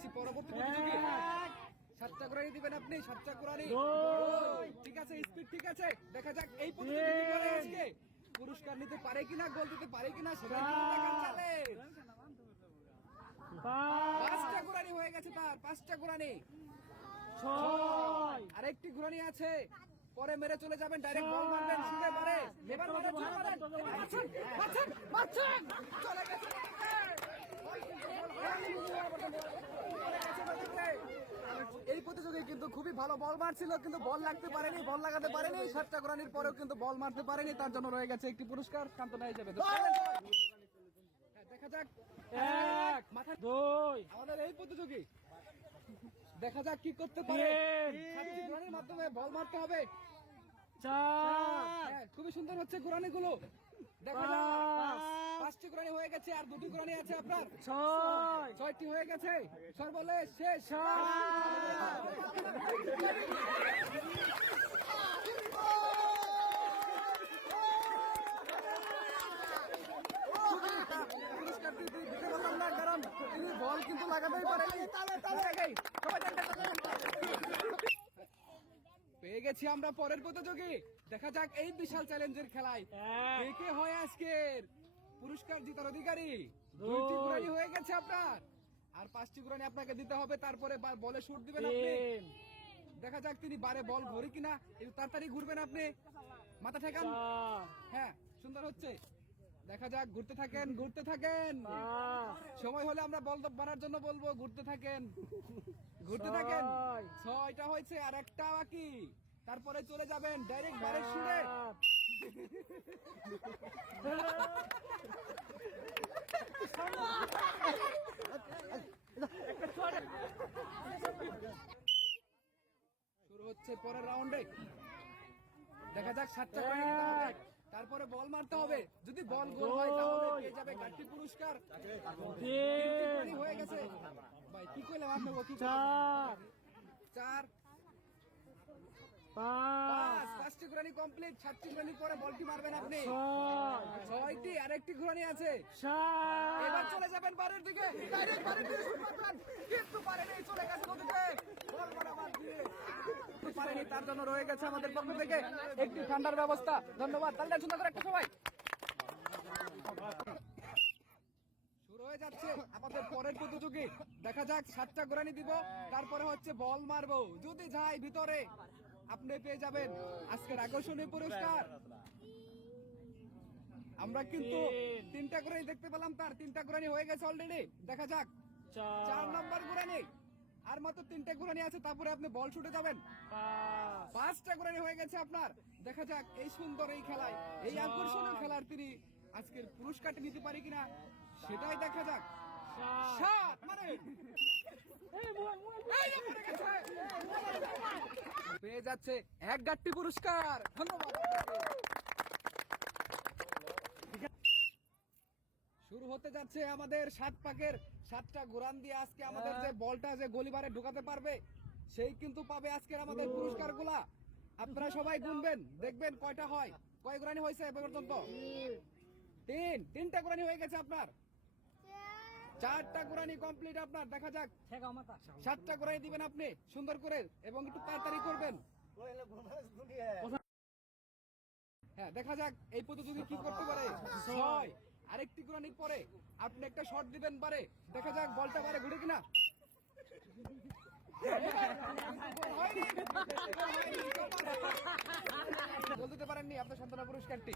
গেছি পরবর্তী প্রতিযোগী। 7টা কুরানি দিবেন আপনি, 7টা কুরানি। ঠিক আছে, স্পিড ঠিক আছে। দেখা যাক এই প্রতিযোগী কি করে আজকে, পুরস্কার নিতে পারে কিনা, গোল দিতে পারে কিনা, সেটা দেখার চ্যালেঞ্জ। 5টা কুরানি হয়ে গেছে তার, 5টা কুরানি। আরেকটি কুরানি আছে, পরে মেরে চলে যাবেন, ডাইরেক্ট বল মারবেন, ছুঁড়ে পারে। এবার মারেন, ছুঁড়ে মারেন। মারছেন, মারছেন, মারছেন। চলে গেছে। এই প্রতিযোগী কিন্তু খুবই ভালো বল মারছিল, কিন্তু বল লাগতে পারেনি, বল লাগাতে পারেনি। 7টা কুরানির পরেও কিন্তু বল মারতে পারেনি, তার জন্য রয়ে গেছে একটি পুরস্কার সান্ত্বনা হিসেবে। দেখা যাক 1 মাথা 2 আমাদের এই প্রতিযোগী, দেখা যাক কি করতে পারে। 7টি কুরানির মাধ্যমে বল মারতে হবে। 4 খুবই সুন্দর হচ্ছে কুরানি গুলো। দেখা যাক 5টি কুরানি হয়ে গেছে, আর 2টি কুরানি আছে আপনার। 6টি হয়ে গেছে, সর্বশেষ শেষ। পুরস্কারটি দিতে পারলাম না, কারণ তিনি বল কিন্তু লাগাতেই পারেনি। পেয়ে গেছি আমরা পরের প্রতিযোগী। দেখা যাক এই বিশাল চ্যালেঞ্জের খেলায় কে কে হয় আজকের পুরস্কার জেতার অধিকারী। 2টি কুরানি হয়ে গেছে আপনার, আর 5টি কুরানি আপনাকে দিতে হবে, তারপরে বলে শুট দিবেন আপনি। দেখা যাক তিনি বারে বল ঘুরি কিনা, একটু তাড়াতাড়ি ঘুরবেন আপনি, মাথা ঠেকান। হ্যাঁ, সুন্দর হচ্ছে। দেখা যাক, ঘুরতে থাকেন, ঘুরতে থাকেন। সময় হলে আমরা বল বানার জন্য বলবো, ঘুরতে থাকেন, ঘুরতে থাকেন। 6টা হয়েছে, আর একটা বাকি, তারপরে চলে যাবেন ডাইরেক্ট বারের সুরে। শুরু হচ্ছে পরের রাউন্ডে। দেখা যাক 7টা কুরানি দিতে হবে, তারপরে বল মারতে হবে। যদি বল গোল হয় তাহলে পেয়ে যাবে গাড়ি পুরস্কার। 3টি কুরানি হয়ে গেছে ভাই, কি কইলাম আপনাকে, কি 4 5টি কুরানি কমপ্লিট। 7টি কুরানি পরে বলটি মারবেন আপনি। 6টি, আরেকটি কুরানি আছে। এবার চলে যাবেন বারের দিকে, ডাইরেক্ট বারের দিকে শুট মারবেন, কিন্তু পারেনি, চলে গেছে ওদিকে, বল বরাবর দিয়ে পারেনি। তার জন্য রয়ে গেছে আমাদের পক্ষ থেকে একটি ঠান্ডার ব্যবস্থা। ধন্যবাদ, তাহলে সুন্দর করে একটা সবাই। শুরু হয়ে যাচ্ছে আমাদের পরের প্রতিযোগী। দেখা যাক 7টা কুরানি দিব, তারপরে হচ্ছে বল মারবো। যদি যাই ভিতরে, আপনি পেয়ে যাবেন আজকের আকর্ষণীয় পুরস্কার। আমরা কিন্তু 3টা কুরানি দেখতে পেলাম, তার 3টা কুরানি হয়ে গেছে অলরেডি। দেখা যাক 4 নম্বর কুরানি, আর মাত্র 3টা কুরানি আছে, তারপরে আপনি বল ছুটে যাবেন। 5টা কুরানি হয়ে গেছে আপনার। দেখা যাক এই সুন্দর এই খেলায়, এই আকর্ষণীয় খেলার তিনি আজকের পুরস্কারটি নিতে পারি কিনা, সেটাই দেখা যাক। 7 মানে পেয়ে যাচ্ছে 1 গাট্টি পুরস্কার। ধন্যবাদ। শুরু হতে যাচ্ছে আমাদের 7 পাকের 7টা ঘোরান দিয়ে আজকে আমাদের যে বলটা যে গলিবারে ঢোকাতে পারবে, সেই কিন্তু পাবে আজকের আমাদের পুরস্কার গুলা। আপনারা সবাই গুনবেন, দেখবেন কয়টা হয়, কয় ঘোরানি হয়েছে এ পর্যন্ত। 3টা ঘোরানি হয়ে গেছে আপনার। 4টা ঘোরানি কমপ্লিট আপনার। দেখা যাক 7টা ঘোরানি দিবেন আপনি সুন্দর করে, এবং একটু তাড়াতাড়ি করবেন। হ্যাঁ, দেখা যাক এই প্রতিযোগী কি করতে পারে। 6 আরেকটি কুরানির পরে আপনি একটা শট দিবেন পারে। দেখা যাক বলটা পারে ঘুরে কিনা। বল দিতে পারেননি, আপনার সান্ত্বনা পুরস্কারটি।